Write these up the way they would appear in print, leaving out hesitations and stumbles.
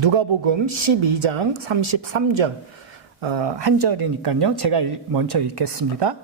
누가복음 12장 33절 한 절이니까요. 제가 먼저 읽겠습니다.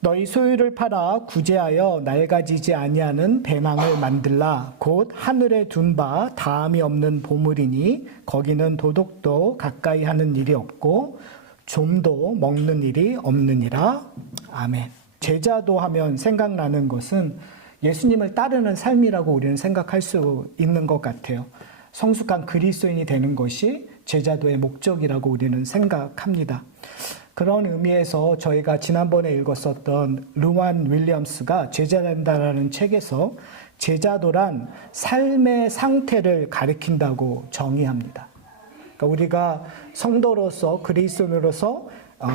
너희 소유를 팔아 구제하여 낡아지지 아니하는 배낭을 만들라. 곧 하늘에 둔 바 다함이 없는 보물이니 거기는 도둑도 가까이 하는 일이 없고 좀도 먹는 일이 없느니라. 아멘. 제자도 하면 생각나는 것은 예수님을 따르는 삶이라고 우리는 생각할 수 있는 것 같아요. 성숙한 그리스도인이 되는 것이 제자도의 목적이라고 우리는 생각합니다. 그런 의미에서 저희가 지난번에 읽었었던 르완 윌리엄스가 제자된다라는 책에서 제자도란 삶의 상태를 가리킨다고 정의합니다. 그러니까 우리가 성도로서 그리스도인으로서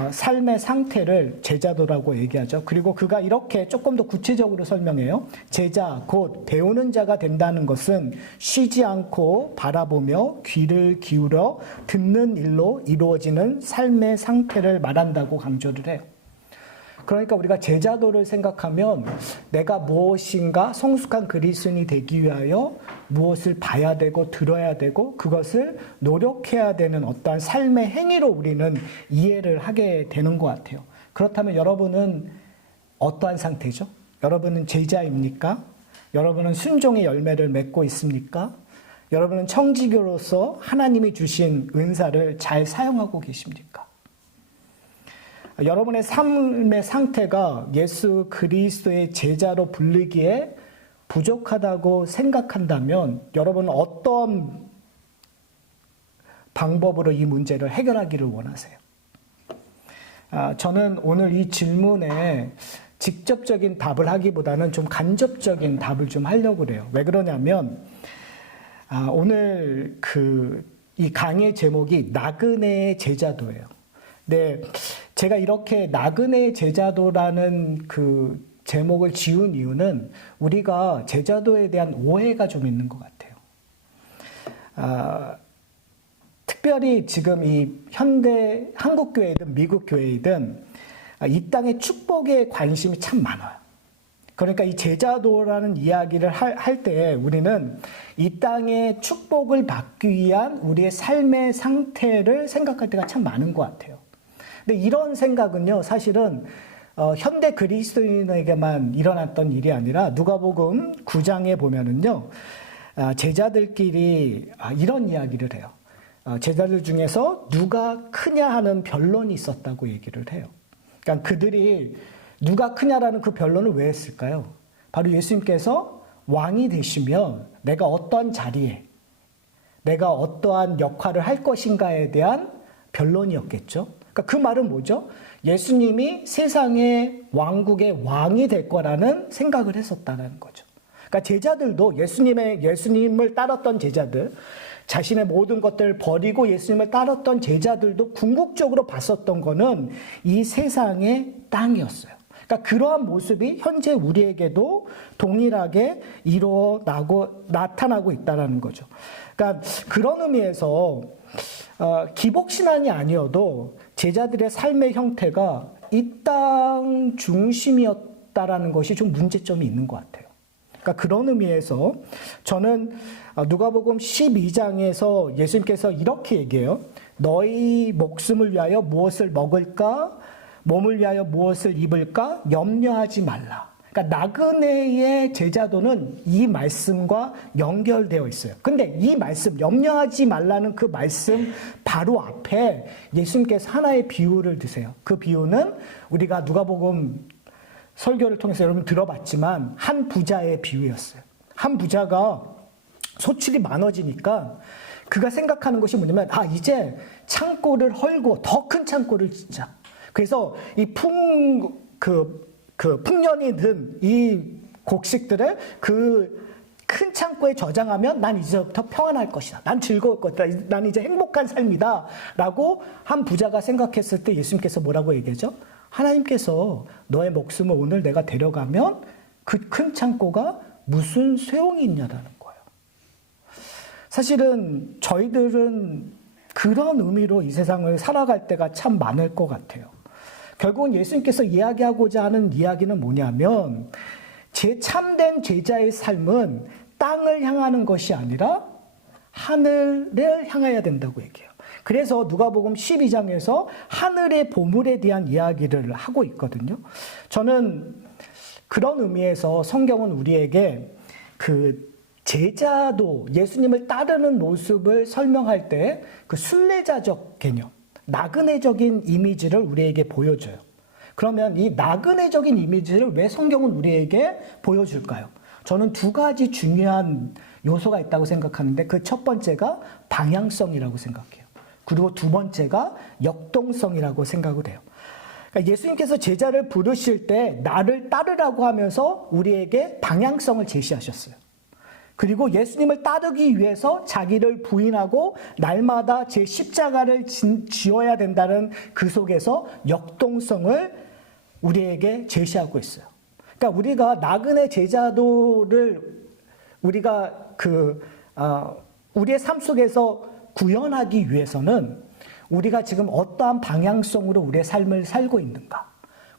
삶의 상태를 제자도라고 얘기하죠. 그리고 그가 이렇게 조금 더 구체적으로 설명해요. 제자, 곧 배우는 자가 된다는 것은 쉬지 않고 바라보며 귀를 기울여 듣는 일로 이루어지는 삶의 상태를 말한다고 강조를 해요. 그러니까 우리가 제자도를 생각하면 내가 무엇인가 성숙한 그리스도인이 되기 위하여 무엇을 봐야 되고 들어야 되고 그것을 노력해야 되는 어떠한 삶의 행위로 우리는 이해를 하게 되는 것 같아요. 그렇다면 여러분은 어떠한 상태죠? 여러분은 제자입니까? 여러분은 순종의 열매를 맺고 있습니까? 여러분은 청지교로서 하나님이 주신 은사를 잘 사용하고 계십니까? 여러분의 삶의 상태가 예수 그리스도의 제자로 불리기에 부족하다고 생각한다면 여러분은 어떤 방법으로 이 문제를 해결하기를 원하세요? 저는 오늘 이 질문에 직접적인 답을 하기보다는 좀 간접적인 답을 좀 하려고 그래요. 왜 그러냐면 오늘 이 강의 제목이 나그네의 제자도예요. 네, 제가 이렇게 나그네의 제자도라는 그 제목을 지은 이유는 우리가 제자도에 대한 오해가 좀 있는 것 같아요. 특별히 지금 이 현대 한국 교회든 미국 교회이든 이 땅의 축복에 관심이 참 많아요. 그러니까 이 제자도라는 이야기를 할 때 우리는 이 땅의 축복을 받기 위한 우리의 삶의 상태를 생각할 때가 참 많은 것 같아요. 근데 이런 생각은요, 사실은 현대 그리스도인에게만 일어났던 일이 아니라 누가복음 9장에 보면은요, 제자들끼리 이런 이야기를 해요. 제자들 중에서 누가 크냐 하는 변론이 있었다고 얘기를 해요. 그러니까 그들이 누가 크냐라는 그 변론을 왜 했을까요? 바로 예수님께서 왕이 되시면 내가 어떠한 자리에, 내가 어떠한 역할을 할 것인가에 대한 변론이었겠죠. 그러니까 그 말은 뭐죠? 예수님이 세상의 왕국의 왕이 될 거라는 생각을 했었다는 거죠. 그러니까 제자들도 예수님을 따랐던 제자들, 자신의 모든 것들을 버리고 예수님을 따랐던 제자들도 궁극적으로 봤었던 거는 이 세상의 땅이었어요. 그러니까 그러한 모습이 현재 우리에게도 동일하게 나타나고 있다는 거죠. 그러니까 그런 의미에서 기복신앙이 아니어도 제자들의 삶의 형태가 이 땅 중심이었다라는 것이 좀 문제점이 있는 것 같아요. 그러니까 그런 의미에서 저는 누가복음 12장에서 예수님께서 이렇게 얘기해요. 너희 목숨을 위하여 무엇을 먹을까? 몸을 위하여 무엇을 입을까? 염려하지 말라. 그러니까 나그네의 제자도는 이 말씀과 연결되어 있어요. 근데 이 말씀, 염려하지 말라는 그 말씀 바로 앞에 예수님께서 하나의 비유를 드세요. 그 비유는 우리가 누가복음 설교를 통해서 여러분 들어봤지만 한 부자의 비유였어요. 한 부자가 소출이 많아지니까 그가 생각하는 것이 뭐냐면 이제 창고를 헐고 더 큰 창고를 짓자. 그래서 이 풍년이 든 이 곡식들을 그 큰 창고에 저장하면 난 이제부터 평안할 것이다. 난 즐거울 것이다. 난 이제 행복한 삶이다. 라고 한 부자가 생각했을 때 예수님께서 뭐라고 얘기하죠? 하나님께서 너의 목숨을 오늘 내가 데려가면 그 큰 창고가 무슨 소용이 있냐라는 거예요. 사실은 저희들은 그런 의미로 이 세상을 살아갈 때가 참 많을 것 같아요. 결국은 예수님께서 이야기하고자 하는 이야기는 뭐냐면 제 참된 제자의 삶은 땅을 향하는 것이 아니라 하늘을 향해야 된다고 얘기해요. 그래서 누가복음 12장에서 하늘의 보물에 대한 이야기를 하고 있거든요. 저는 그런 의미에서 성경은 우리에게 그 제자도 예수님을 따르는 모습을 설명할 때 그 순례자적 개념, 나그네적인 이미지를 우리에게 보여줘요. 그러면 이 나그네적인 이미지를 왜 성경은 우리에게 보여줄까요? 저는 두 가지 중요한 요소가 있다고 생각하는데 그 첫 번째가 방향성이라고 생각해요. 그리고 두 번째가 역동성이라고 생각을 해요. 그러니까 예수님께서 제자를 부르실 때 나를 따르라고 하면서 우리에게 방향성을 제시하셨어요. 그리고 예수님을 따르기 위해서 자기를 부인하고 날마다 제 십자가를 지어야 된다는 그 속에서 역동성을 우리에게 제시하고 있어요. 그러니까 우리가 나그네 제자도를 우리가 우리의 삶 속에서 구현하기 위해서는 우리가 지금 어떠한 방향성으로 우리의 삶을 살고 있는가,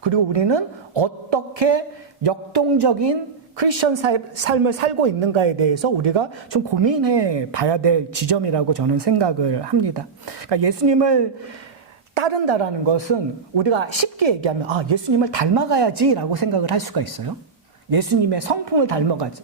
그리고 우리는 어떻게 역동적인 크리스천 삶을 살고 있는가에 대해서 우리가 좀 고민해 봐야 될 지점이라고 저는 생각을 합니다. 그러니까 예수님을 따른다라는 것은 우리가 쉽게 얘기하면 예수님을 닮아가야지라고 생각을 할 수가 있어요. 예수님의 성품을 닮아가지.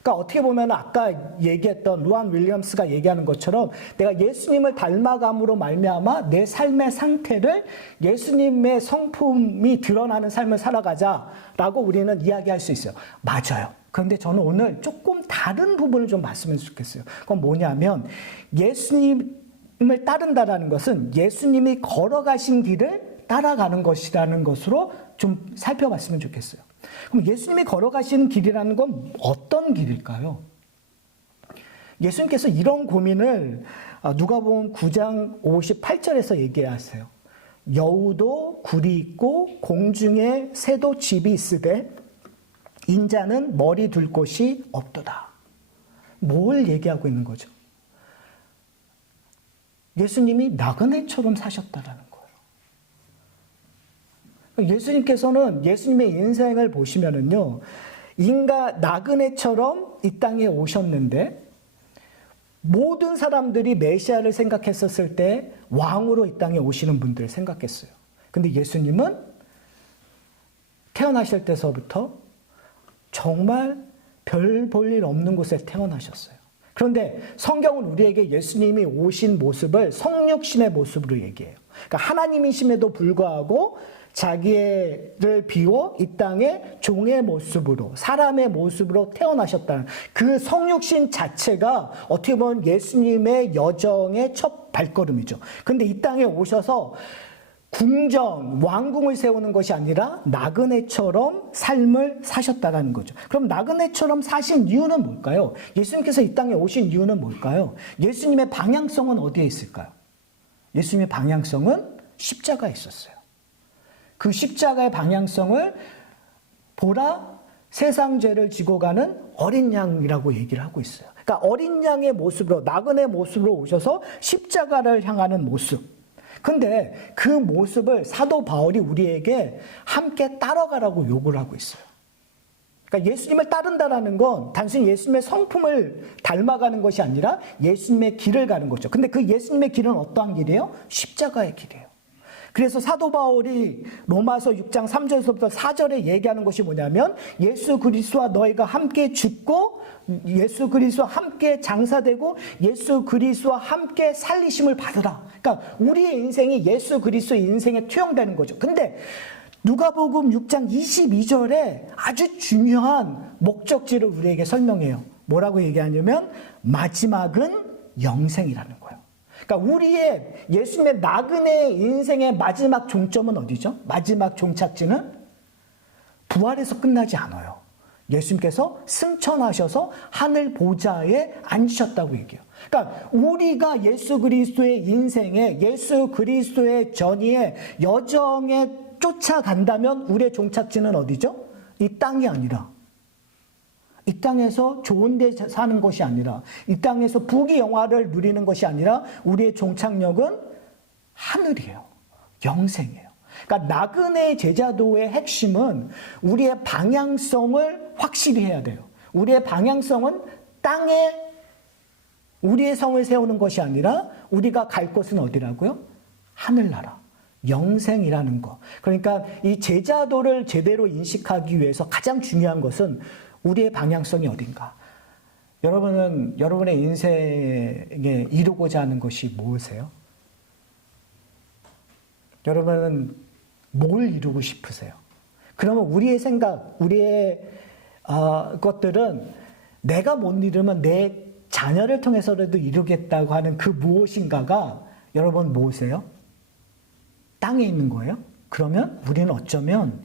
그러니까 어떻게 보면 아까 얘기했던 루안 윌리엄스가 얘기하는 것처럼 내가 예수님을 닮아감으로 말미암아 내 삶의 상태를 예수님의 성품이 드러나는 삶을 살아가자라고 우리는 이야기할 수 있어요. 맞아요. 그런데 저는 오늘 조금 다른 부분을 좀 봤으면 좋겠어요. 그건 뭐냐면 예수님을 따른다라는 것은 예수님이 걸어가신 길을 따라가는 것이라는 것으로 좀 살펴봤으면 좋겠어요. 그럼 예수님이 걸어가신 길이라는 건 어떤 길일까요? 예수님께서 이런 고민을 누가복음 9장 58절에서 얘기하세요. 여우도 굴이 있고 공중에 새도 집이 있으되 인자는 머리 둘 곳이 없도다. 뭘 얘기하고 있는 거죠? 예수님이 나그네처럼 사셨다라는 거예요. 예수님께서는 예수님의 인생을 보시면은요, 나그네처럼 이 땅에 오셨는데 모든 사람들이 메시아를 생각했었을 때 왕으로 이 땅에 오시는 분들을 생각했어요. 근데 예수님은 태어나실 때서부터 정말 별 볼 일 없는 곳에 태어나셨어요. 그런데 성경은 우리에게 예수님이 오신 모습을 성육신의 모습으로 얘기해요. 그러니까 하나님이심에도 불구하고 자기를 비워 이 땅에 종의 모습으로, 사람의 모습으로 태어나셨다는 그 성육신 자체가 어떻게 보면 예수님의 여정의 첫 발걸음이죠. 그런데 이 땅에 오셔서 궁정, 왕궁을 세우는 것이 아니라 나그네처럼 삶을 사셨다는 거죠. 그럼 나그네처럼 사신 이유는 뭘까요? 예수님께서 이 땅에 오신 이유는 뭘까요? 예수님의 방향성은 어디에 있을까요? 예수님의 방향성은 십자가에 있었어요. 그 십자가의 방향성을 보라, 세상 죄를 지고 가는 어린 양이라고 얘기를 하고 있어요. 그러니까 어린 양의 모습으로, 나그네 모습으로 오셔서 십자가를 향하는 모습. 근데 그 모습을 사도 바울이 우리에게 함께 따라가라고 요구를 하고 있어요. 그러니까 예수님을 따른다라는 건 단순히 예수님의 성품을 닮아가는 것이 아니라 예수님의 길을 가는 거죠. 근데 그 예수님의 길은 어떠한 길이에요? 십자가의 길이에요. 그래서 사도 바울이 로마서 6장 3절에서부터 4절에 얘기하는 것이 뭐냐면 예수 그리스도와 너희가 함께 죽고 예수 그리스도와 함께 장사되고 예수 그리스도와 함께 살리심을 받으라. 그러니까 우리의 인생이 예수 그리스도의 인생에 투영되는 거죠. 근데 누가복음 6장 22절에 아주 중요한 목적지를 우리에게 설명해요. 뭐라고 얘기하냐면 마지막은 영생이라는 거예요. 그러니까 우리의 예수님의 나그네 인생의 마지막 종점은 어디죠? 마지막 종착지는 부활에서 끝나지 않아요. 예수님께서 승천하셔서 하늘 보좌에 앉으셨다고 얘기해요. 그러니까 우리가 예수 그리스도의 인생에 예수 그리스도의 전의에 여정에 쫓아간다면 우리의 종착지는 어디죠? 이 땅이 아니라 이 땅에서 좋은 데 사는 것이 아니라 이 땅에서 부귀영화를 누리는 것이 아니라 우리의 종착역은 하늘이에요. 영생이에요. 그러니까 나그네 제자도의 핵심은 우리의 방향성을 확실히 해야 돼요. 우리의 방향성은 땅에 우리의 성을 세우는 것이 아니라 우리가 갈 곳은 어디라고요? 하늘나라, 영생이라는 거. 그러니까 이 제자도를 제대로 인식하기 위해서 가장 중요한 것은 우리의 방향성이 어딘가. 여러분은 여러분의 인생에 이루고자 하는 것이 무엇이세요? 여러분은 뭘 이루고 싶으세요? 그러면 우리의 생각, 우리의 것들은 내가 못 이루면 내 자녀를 통해서라도 이루겠다고 하는 그 무엇인가가 여러분 무엇이세요? 땅에 있는 거예요? 그러면 우리는 어쩌면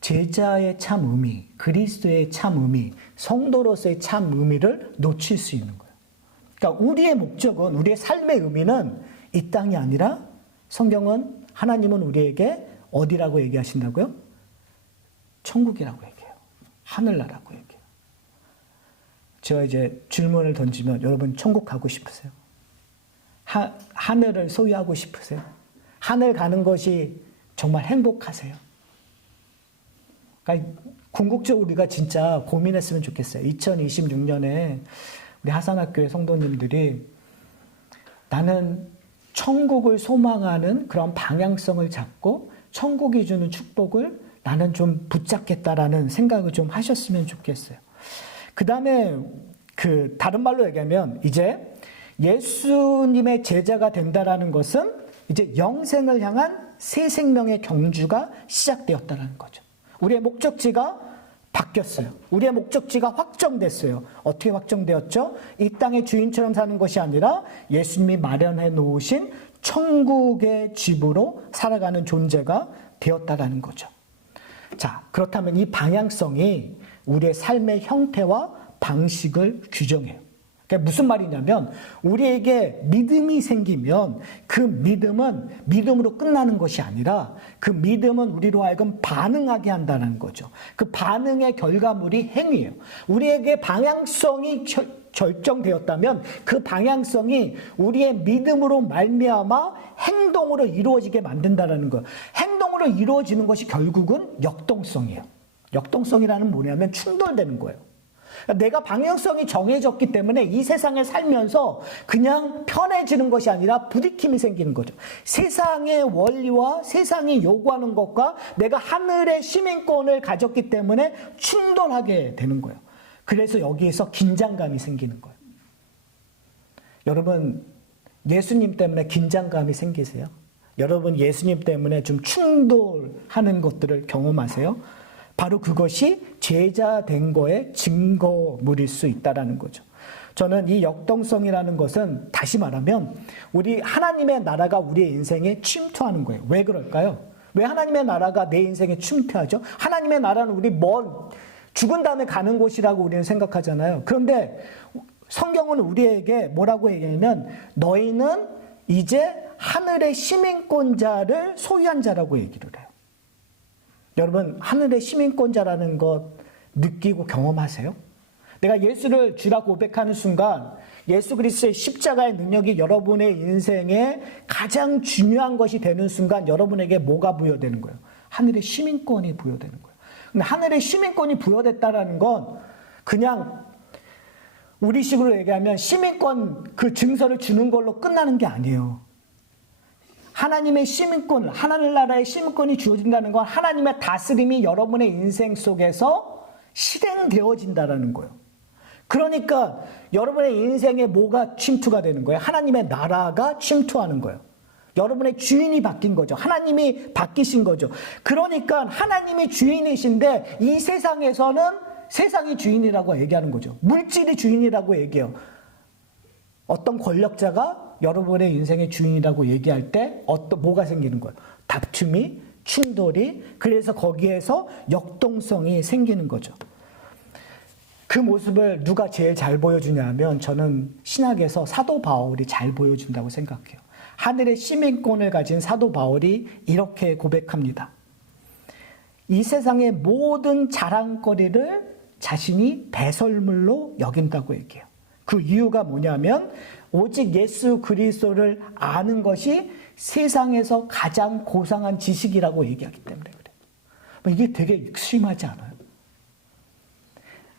제자의 참 의미, 그리스도의 참 의미, 성도로서의 참 의미를 놓칠 수 있는 거예요. 그러니까 우리의 목적은, 우리의 삶의 의미는 이 땅이 아니라 성경은, 하나님은 우리에게 어디라고 얘기하신다고요? 천국이라고 얘기해요. 하늘나라고 얘기해요. 제가 이제 질문을 던지면 여러분 천국 가고 싶으세요? 하늘을 소유하고 싶으세요? 하늘 가는 것이 정말 행복하세요? 그러니까 궁극적으로 우리가 진짜 고민했으면 좋겠어요. 2026년에 우리 하산학교의 성도님들이 나는 천국을 소망하는 그런 방향성을 잡고 천국이 주는 축복을 나는 좀 붙잡겠다라는 생각을 좀 하셨으면 좋겠어요. 그 다음에 다른 말로 얘기하면 이제 예수님의 제자가 된다라는 것은 이제 영생을 향한 새 생명의 경주가 시작되었다는 거죠. 우리의 목적지가 바뀌었어요. 우리의 목적지가 확정됐어요. 어떻게 확정되었죠? 이 땅의 주인처럼 사는 것이 아니라 예수님이 마련해 놓으신 천국의 집으로 살아가는 존재가 되었다라는 거죠. 자, 그렇다면 이 방향성이 우리의 삶의 형태와 방식을 규정해요. 그러니까 무슨 말이냐면 우리에게 믿음이 생기면 그 믿음은 믿음으로 끝나는 것이 아니라 그 믿음은 우리로 하여금 반응하게 한다는 거죠. 그 반응의 결과물이 행위예요. 우리에게 방향성이 결정되었다면 그 방향성이 우리의 믿음으로 말미암아 행동으로 이루어지게 만든다는 거예요. 행동으로 이루어지는 것이 결국은 역동성이에요. 역동성이라는 뭐냐면 충돌되는 거예요. 내가 방향성이 정해졌기 때문에 이 세상을 살면서 그냥 편해지는 것이 아니라 부딪힘이 생기는 거죠. 세상의 원리와 세상이 요구하는 것과 내가 하늘의 시민권을 가졌기 때문에 충돌하게 되는 거예요. 그래서 여기에서 긴장감이 생기는 거예요. 여러분, 예수님 때문에 긴장감이 생기세요? 여러분, 예수님 때문에 좀 충돌하는 것들을 경험하세요? 바로 그것이 제자 된 거의 증거물일 수 있다는 거죠. 저는 이 역동성이라는 것은 다시 말하면 우리 하나님의 나라가 우리의 인생에 침투하는 거예요. 왜 그럴까요? 왜 하나님의 나라가 내 인생에 침투하죠? 하나님의 나라는 우리 죽은 다음에 가는 곳이라고 우리는 생각하잖아요. 그런데 성경은 우리에게 뭐라고 얘기하냐면 너희는 이제 하늘의 시민권자를 소유한 자라고 얘기를 해요. 여러분, 하늘의 시민권자라는 것 느끼고 경험하세요? 내가 예수를 주라 고백하는 순간 예수 그리스도의 십자가의 능력이 여러분의 인생에 가장 중요한 것이 되는 순간 여러분에게 뭐가 부여되는 거예요? 하늘의 시민권이 부여되는 거예요. 근데 하늘의 시민권이 부여됐다라는 건 그냥 우리식으로 얘기하면 시민권 그 증서를 주는 걸로 끝나는 게 아니에요. 하나님의 시민권, 하늘나라의 시민권이 주어진다는 건 하나님의 다스림이 여러분의 인생 속에서 실행되어진다는 거예요. 그러니까 여러분의 인생에 뭐가 침투가 되는 거예요? 하나님의 나라가 침투하는 거예요. 여러분의 주인이 바뀐 거죠. 하나님이 바뀌신 거죠. 그러니까 하나님이 주인이신데 이 세상에서는 세상이 주인이라고 얘기하는 거죠. 물질이 주인이라고 얘기해요. 어떤 권력자가 여러분의 인생의 주인이라고 얘기할 때 뭐가 생기는 거예요? 다툼이, 충돌이, 그래서 거기에서 역동성이 생기는 거죠. 그 모습을 누가 제일 잘 보여주냐면 저는 신학에서 사도 바울이 잘 보여준다고 생각해요. 하늘의 시민권을 가진 사도 바울이 이렇게 고백합니다. 이 세상의 모든 자랑거리를 자신이 배설물로 여긴다고 얘기해요. 그 이유가 뭐냐면 오직 예수 그리스도를 아는 것이 세상에서 가장 고상한 지식이라고 얘기하기 때문에 그래요. 이게 되게 익심하지 않아요?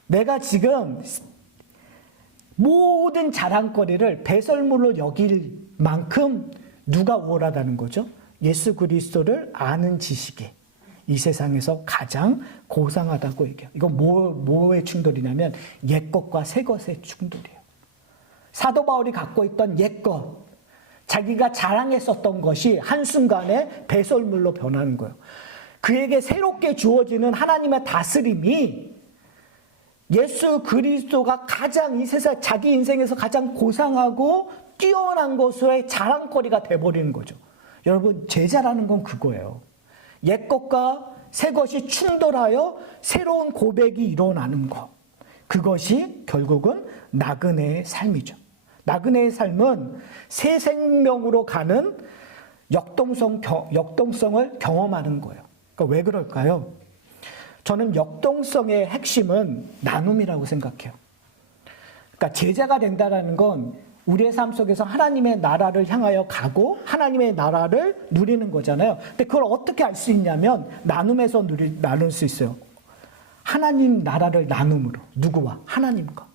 내가 지금 모든 자랑거리를 배설물로 여길 만큼 누가 우월하다는 거죠? 예수 그리스도를 아는 지식이 이 세상에서 가장 고상하다고 얘기해요. 이건 뭐의 충돌이냐면 옛것과 새것의 충돌이에요. 사도 바울이 갖고 있던 옛것, 자기가 자랑했었던 것이 한순간에 배설물로 변하는 거예요. 그에게 새롭게 주어지는 하나님의 다스림이 예수 그리스도가 가장 이 세상 자기 인생에서 가장 고상하고 뛰어난 것의 자랑거리가 돼버리는 거죠. 여러분, 제자라는 건 그거예요. 옛것과 새것이 충돌하여 새로운 고백이 일어나는 것. 그것이 결국은 나그네의 삶이죠. 나그네의 삶은 새 생명으로 가는 역동성을 경험하는 거예요. 그러니까 왜 그럴까요? 저는 역동성의 핵심은 나눔이라고 생각해요. 그러니까 제자가 된다는 건 우리의 삶 속에서 하나님의 나라를 향하여 가고 하나님의 나라를 누리는 거잖아요. 근데 그걸 어떻게 알 수 있냐면 나눔에서 나눌 수 있어요. 하나님 나라를 나눔으로. 누구와? 하나님과.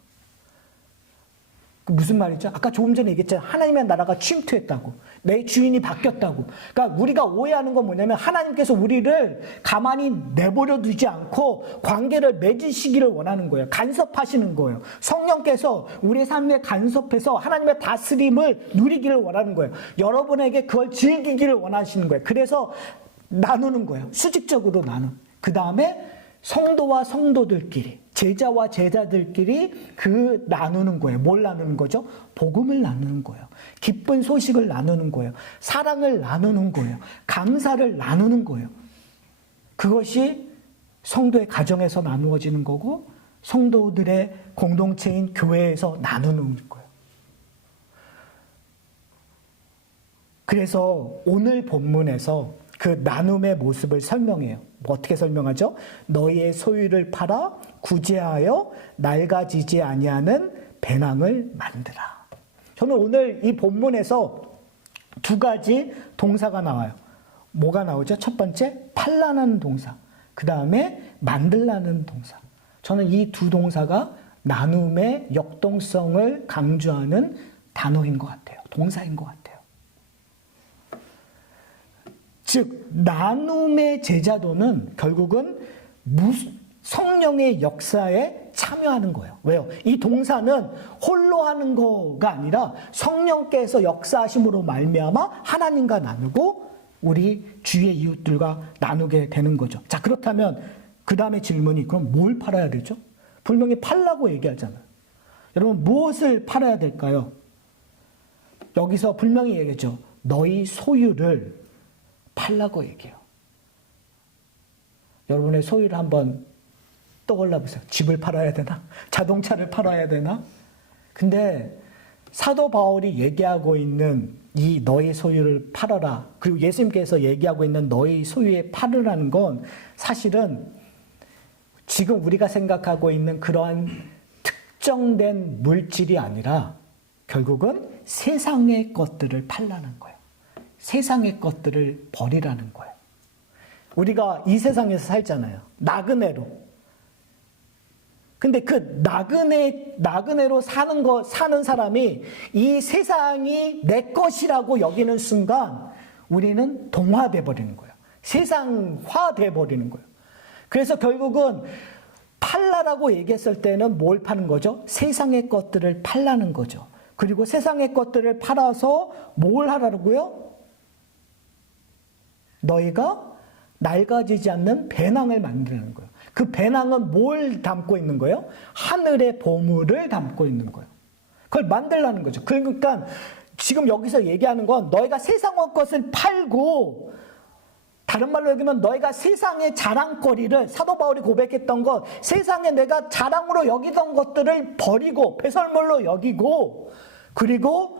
무슨 말이죠? 아까 조금 전에 얘기했잖아요. 하나님의 나라가 침투했다고. 내 주인이 바뀌었다고. 그러니까 우리가 오해하는 건 뭐냐면 하나님께서 우리를 가만히 내버려 두지 않고 관계를 맺으시기를 원하는 거예요. 간섭하시는 거예요. 성령께서 우리의 삶에 간섭해서 하나님의 다스림을 누리기를 원하는 거예요. 여러분에게 그걸 즐기기를 원하시는 거예요. 그래서 나누는 거예요. 수직적으로 나눔. 그 다음에 성도와 성도들끼리, 제자와 제자들끼리 그 나누는 거예요. 뭘 나누는 거죠? 복음을 나누는 거예요. 기쁜 소식을 나누는 거예요. 사랑을 나누는 거예요. 감사를 나누는 거예요. 그것이 성도의 가정에서 나누어지는 거고 성도들의 공동체인 교회에서 나누는 거예요. 그래서 오늘 본문에서 그 나눔의 모습을 설명해요. 뭐 어떻게 설명하죠? 너희의 소유를 팔아 구제하여 낡아지지 아니하는 배낭을 만드라. 저는 오늘 이 본문에서 두 가지 동사가 나와요. 뭐가 나오죠? 첫 번째, 팔라는 동사. 그 다음에 만들라는 동사. 저는 이 두 동사가 나눔의 역동성을 강조하는 단어인 것 같아요. 동사인 것 같아요. 즉 나눔의 제자도는 결국은 성령의 역사에 참여하는 거예요. 왜요? 이 동사는 홀로 하는 거가 아니라 성령께서 역사하심으로 말미암아 하나님과 나누고 우리 주위의 이웃들과 나누게 되는 거죠. 자, 그렇다면 그 다음에 질문이 그럼 뭘 팔아야 되죠? 분명히 팔라고 얘기하잖아요. 여러분, 무엇을 팔아야 될까요? 여기서 분명히 얘기했죠. 너희 소유를 팔라고 얘기해요. 여러분의 소유를 한번 떠올려 보세요. 집을 팔아야 되나? 자동차를 팔아야 되나? 근데 사도 바울이 얘기하고 있는 이 너희 소유를 팔아라. 그리고 예수님께서 얘기하고 있는 너희 소유에 팔으라는 건 사실은 지금 우리가 생각하고 있는 그러한 특정된 물질이 아니라 결국은 세상의 것들을 팔라는 거예요. 세상의 것들을 버리라는 거예요. 우리가 이 세상에서 살잖아요. 나그네로. 근데 그 나그네로 사는 사람이 이 세상이 내 것이라고 여기는 순간 우리는 동화돼 버리는 거예요. 세상화돼 버리는 거예요. 그래서 결국은 팔라라고 얘기했을 때는 뭘 파는 거죠? 세상의 것들을 팔라는 거죠. 그리고 세상의 것들을 팔아서 뭘 하라고요? 너희가 낡아지지 않는 배낭을 만드는 거예요. 그 배낭은 뭘 담고 있는 거예요? 하늘의 보물을 담고 있는 거예요. 그걸 만들라는 거죠. 그러니까 지금 여기서 얘기하는 건 너희가 세상의 것을 팔고 다른 말로 얘기하면 너희가 세상의 자랑거리를 사도 바울이 고백했던 것 세상에 내가 자랑으로 여기던 것들을 버리고 배설물로 여기고 그리고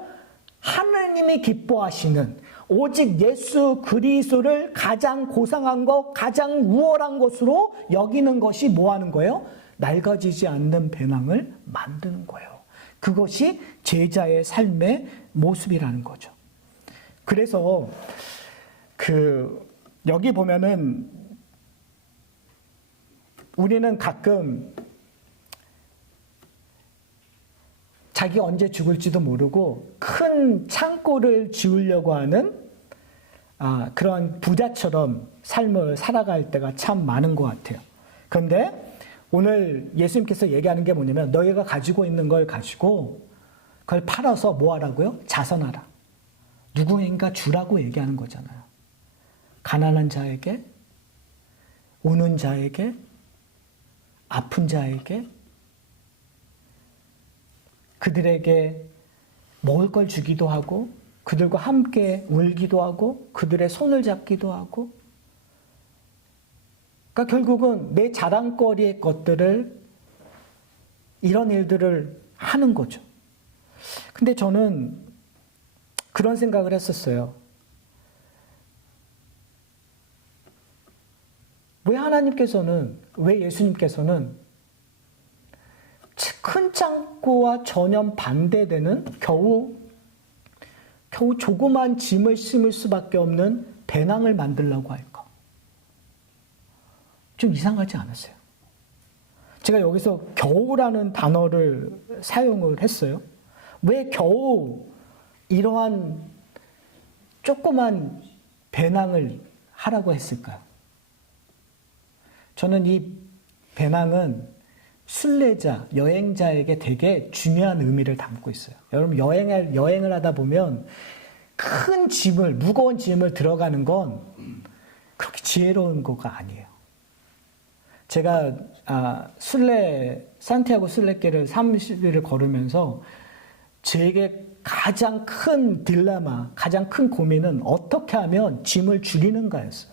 하나님이 기뻐하시는 오직 예수 그리스도를 가장 고상한 것, 가장 우월한 것으로 여기는 것이 뭐 하는 거예요? 낡아지지 않는 배낭을 만드는 거예요. 그것이 제자의 삶의 모습이라는 거죠. 그래서 여기 보면은 우리는 가끔 자기가 언제 죽을지도 모르고 큰 창고를 지으려고 하는 그런 부자처럼 삶을 살아갈 때가 참 많은 것 같아요. 그런데 오늘 예수님께서 얘기하는 게 뭐냐면 너희가 가지고 있는 걸 가지고 그걸 팔아서 뭐 하라고요? 자선하라. 누구인가 주라고 얘기하는 거잖아요. 가난한 자에게, 우는 자에게, 아픈 자에게, 그들에게 먹을 걸 주기도 하고 그들과 함께 울기도 하고 그들의 손을 잡기도 하고, 그러니까 결국은 내 자랑거리의 것들을, 이런 일들을 하는 거죠. 근데 저는 그런 생각을 했었어요. 왜 예수님께서는 큰 창고와 전혀 반대되는 겨우 조그만 짐을 심을 수밖에 없는 배낭을 만들려고 할까? 좀 이상하지 않았어요? 제가 여기서 겨우라는 단어를 사용을 했어요. 왜 겨우 이러한 조그만 배낭을 하라고 했을까요? 저는 이 배낭은 순례자, 여행자에게 되게 중요한 의미를 담고 있어요. 여러분 여행을 하다 보면 큰 짐을, 무거운 짐을 들어가는 건 그렇게 지혜로운 거가 아니에요. 제가 산티아고 순례길을 30일을 걸으면서 제게 가장 큰 딜레마, 가장 큰 고민은 어떻게 하면 짐을 줄이는가였어요.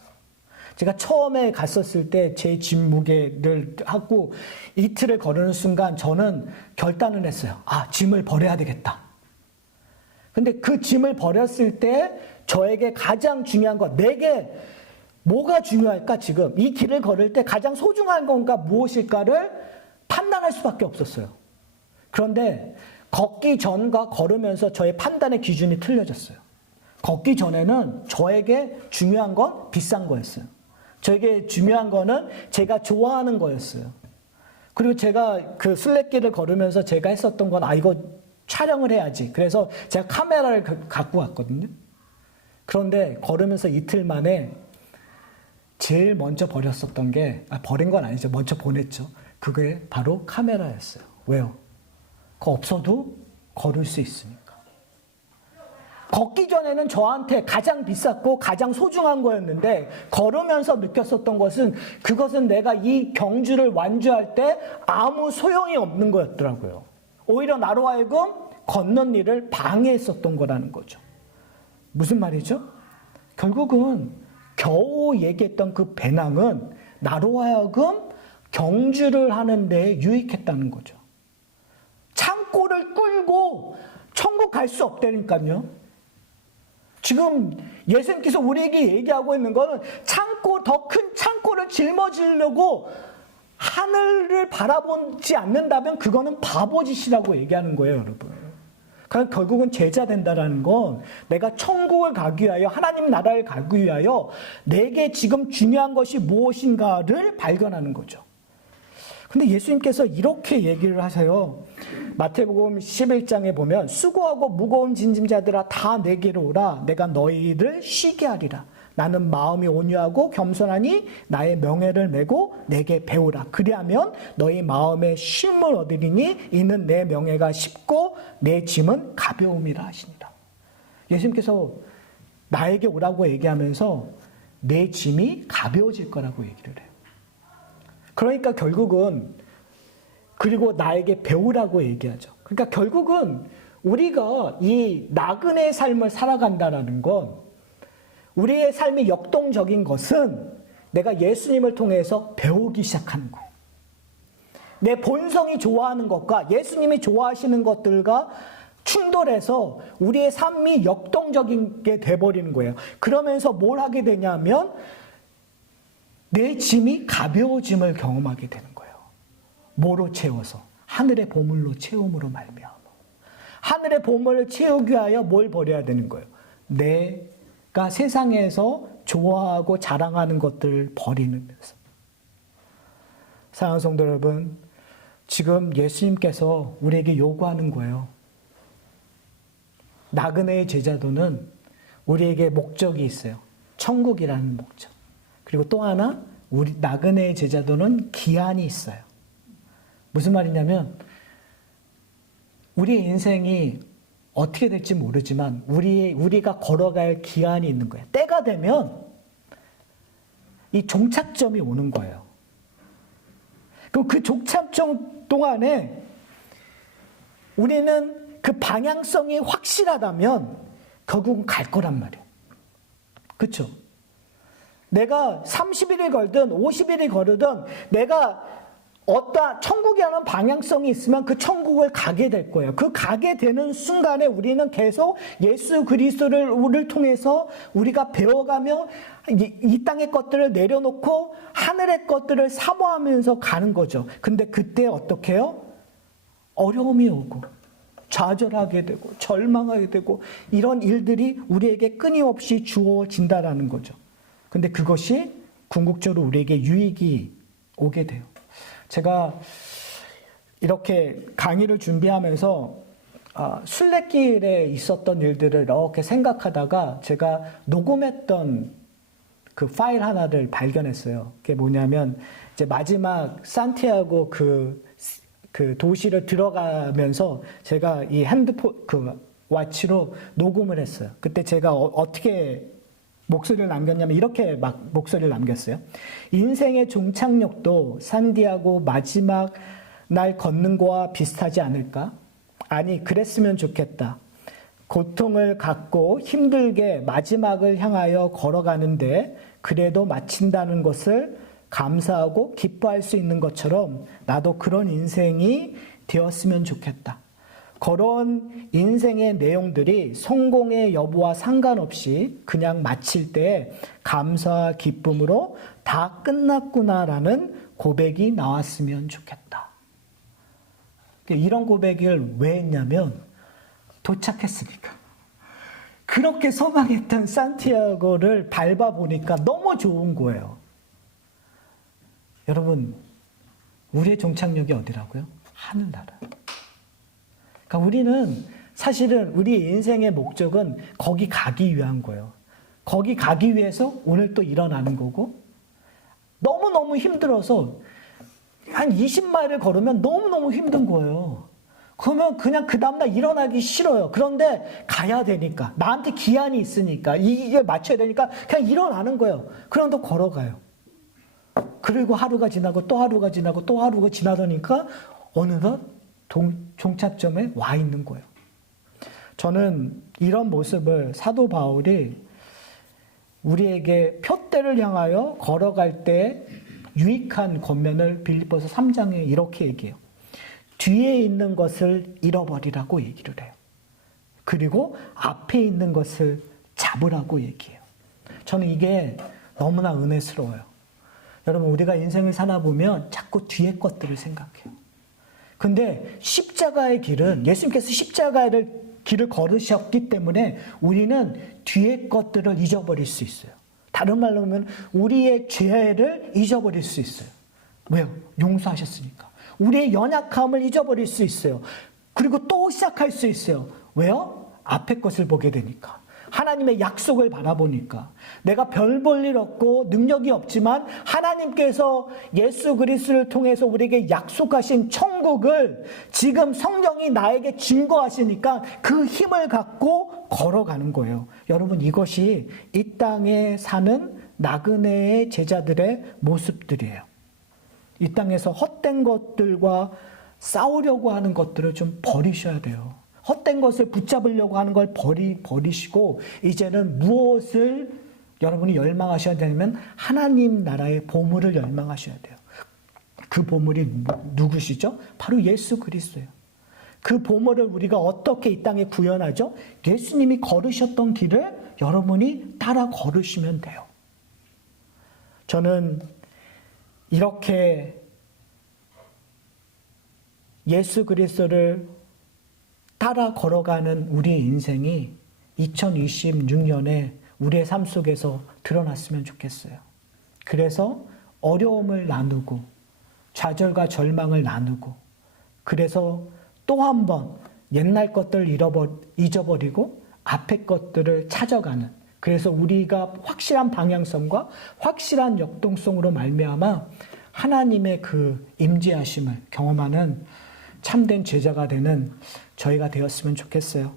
제가 처음에 갔었을 때 제 짐 무게를 하고 이틀을 걸으는 순간 저는 결단을 했어요. 짐을 버려야 되겠다. 근데 그 짐을 버렸을 때 저에게 가장 중요한 것, 내게 뭐가 중요할까 지금? 이 길을 걸을 때 가장 소중한 건가 무엇일까를 판단할 수밖에 없었어요. 그런데 걷기 전과 걸으면서 저의 판단의 기준이 틀려졌어요. 걷기 전에는 저에게 중요한 건 비싼 거였어요. 저에게 중요한 거는 제가 좋아하는 거였어요. 그리고 제가 그 순례길을 걸으면서 제가 했었던 건 이거 촬영을 해야지. 그래서 제가 카메라를 갖고 왔거든요. 그런데 걸으면서 이틀 만에 제일 먼저 버렸었던 게, 버린 건 아니죠. 먼저 보냈죠. 그게 바로 카메라였어요. 왜요? 그거 없어도 걸을 수 있으니까. 걷기 전에는 저한테 가장 비쌌고 가장 소중한 거였는데 걸으면서 느꼈었던 것은 그것은 내가 이 경주를 완주할 때 아무 소용이 없는 거였더라고요. 오히려 나로 하여금 걷는 일을 방해했었던 거라는 거죠. 무슨 말이죠? 결국은 겨우 얘기했던 그 배낭은 나로 하여금 경주를 하는 데 유익했다는 거죠. 창고를 끌고 천국 갈 수 없다니까요. 지금 예수님께서 우리에게 얘기하고 있는 거는 더 큰 창고를 짊어지려고 하늘을 바라보지 않는다면 그거는 바보짓이라고 얘기하는 거예요, 여러분. 그러니까 결국은 제자 된다라는 건 내가 천국을 가기 위하여, 하나님 나라를 가기 위하여 내게 지금 중요한 것이 무엇인가를 발견하는 거죠. 근데 예수님께서 이렇게 얘기를 하세요. 마태복음 11장에 보면 수고하고 무거운 짐짐자들아 다 내게로 오라. 내가 너희를 쉬게 하리라. 나는 마음이 온유하고 겸손하니 나의 명예를 메고 내게 배우라. 그리하면 너희 마음에 쉼을 얻으리니 이는 내 명예가 쉽고 내 짐은 가벼움이라 하시니라. 예수님께서 나에게 오라고 얘기하면서 내 짐이 가벼워질 거라고 얘기를 해요. 그러니까 결국은, 그리고 나에게 배우라고 얘기하죠. 그러니까 결국은 우리가 이 나그네의 삶을 살아간다는 건, 우리의 삶이 역동적인 것은 내가 예수님을 통해서 배우기 시작하는 거. 내 본성이 좋아하는 것과 예수님이 좋아하시는 것들과 충돌해서 우리의 삶이 역동적인 게 돼버리는 거예요. 그러면서 뭘 하게 되냐면 내 짐이 가벼워짐을 경험하게 되는 거예요. 뭐로 채워서? 하늘의 보물로 채움으로 말미암아. 하늘의 보물을 채우기 위하여 뭘 버려야 되는 거예요? 내가 세상에서 좋아하고 자랑하는 것들을 버리면서. 사랑하는 성도 여러분, 지금 예수님께서 우리에게 요구하는 거예요. 나그네의 제자도는 우리에게 목적이 있어요. 천국이라는 목적. 그리고 또 하나, 우리 나그네의 제자도는 기한이 있어요. 무슨 말이냐면 우리의 인생이 어떻게 될지 모르지만 우리가 걸어갈 기한이 있는 거예요. 때가 되면 이 종착점이 오는 거예요. 그럼 그 종착점 동안에 우리는 그 방향성이 확실하다면 결국은 갈 거란 말이에요. 그렇죠? 내가 30일을 걸든 50일을 걸으든 내가 어떠한 천국이라는 방향성이 있으면 그 천국을 가게 될 거예요. 그 가게 되는 순간에 우리는 계속 예수 그리스도를 통해서 우리가 배워가며 이 땅의 것들을 내려놓고 하늘의 것들을 사모하면서 가는 거죠. 근데 그때 어떻게 해요? 어려움이 오고 좌절하게 되고 절망하게 되고 이런 일들이 우리에게 끊임없이 주어진다라는 거죠. 근데 그것이 궁극적으로 우리에게 유익이 오게 돼요. 제가 이렇게 강의를 준비하면서 순례길에 있었던 일들을 이렇게 생각하다가 제가 녹음했던 그 파일 하나를 발견했어요. 그게 뭐냐면 이제 마지막 산티아고 그 도시를 들어가면서 제가 이 핸드폰 그 와치로 녹음을 했어요. 그때 제가 어떻게 목소리를 남겼냐면 이렇게 막 목소리를 남겼어요. 인생의 종착역도 산디아고 마지막 날 걷는 거와 비슷하지 않을까? 아니, 그랬으면 좋겠다. 고통을 갖고 힘들게 마지막을 향하여 걸어가는데 그래도 마친다는 것을 감사하고 기뻐할 수 있는 것처럼 나도 그런 인생이 되었으면 좋겠다. 그런 인생의 내용들이 성공의 여부와 상관없이 그냥 마칠 때 감사와 기쁨으로 다 끝났구나라는 고백이 나왔으면 좋겠다. 이런 고백을 왜 했냐면 도착했으니까. 그렇게 소망했던 산티아고를 밟아보니까 너무 좋은 거예요. 여러분, 우리의 종착역이 어디라고요? 하늘나라. 그러니까 우리는 사실은 우리 인생의 목적은 거기 가기 위한 거예요. 거기 가기 위해서 오늘 또 일어나는 거고 너무너무 힘들어서 한 20마일을 걸으면 너무너무 힘든 거예요. 그러면 그냥 그 다음날 일어나기 싫어요. 그런데 가야 되니까 나한테 기한이 있으니까 이게 맞춰야 되니까 그냥 일어나는 거예요. 그럼 또 걸어가요. 그리고 하루가 지나고 또 하루가 지나고 또 하루가 지나더니까 어느덧 종착점에 와 있는 거예요. 저는 이런 모습을 사도 바울이 우리에게 표대를 향하여 걸어갈 때 유익한 권면을 빌립보서 3장에 이렇게 얘기해요. 뒤에 있는 것을 잃어버리라고 얘기를 해요. 그리고 앞에 있는 것을 잡으라고 얘기해요. 저는 이게 너무나 은혜스러워요. 여러분, 우리가 인생을 사나 보면 자꾸 뒤에 것들을 생각해요. 근데 십자가의 길은 예수님께서 십자가의 길을 걸으셨기 때문에 우리는 뒤에 것들을 잊어버릴 수 있어요. 다른 말로 하면 우리의 죄를 잊어버릴 수 있어요. 왜요? 용서하셨으니까. 우리의 연약함을 잊어버릴 수 있어요. 그리고 또 시작할 수 있어요. 왜요? 앞에 것을 보게 되니까. 하나님의 약속을 바라보니까. 내가 별 볼 일 없고 능력이 없지만 하나님께서 예수 그리스도를 통해서 우리에게 약속하신 천국을 지금 성령이 나에게 증거하시니까 그 힘을 갖고 걸어가는 거예요. 여러분, 이것이 이 땅에 사는 나그네의 제자들의 모습들이에요. 이 땅에서 헛된 것들과 싸우려고 하는 것들을 좀 버리셔야 돼요. 헛된 것을 붙잡으려고 하는 걸 버리시고 이제는 무엇을 여러분이 열망하셔야 되냐면 하나님 나라의 보물을 열망하셔야 돼요. 그 보물이 누구시죠? 바로 예수 그리스도예요. 그 보물을 우리가 어떻게 이 땅에 구현하죠? 예수님이 걸으셨던 길을 여러분이 따라 걸으시면 돼요. 저는 이렇게 예수 그리스도를 따라 걸어가는 우리의 인생이 2026년에 우리의 삶 속에서 드러났으면 좋겠어요. 그래서 어려움을 나누고 좌절과 절망을 나누고 그래서 또 한 번 옛날 것들을 잊어버리고 앞의 것들을 찾아가는, 그래서 우리가 확실한 방향성과 확실한 역동성으로 말미암아 하나님의 그 임재하심을 경험하는 참된 제자가 되는 저희가 되었으면 좋겠어요.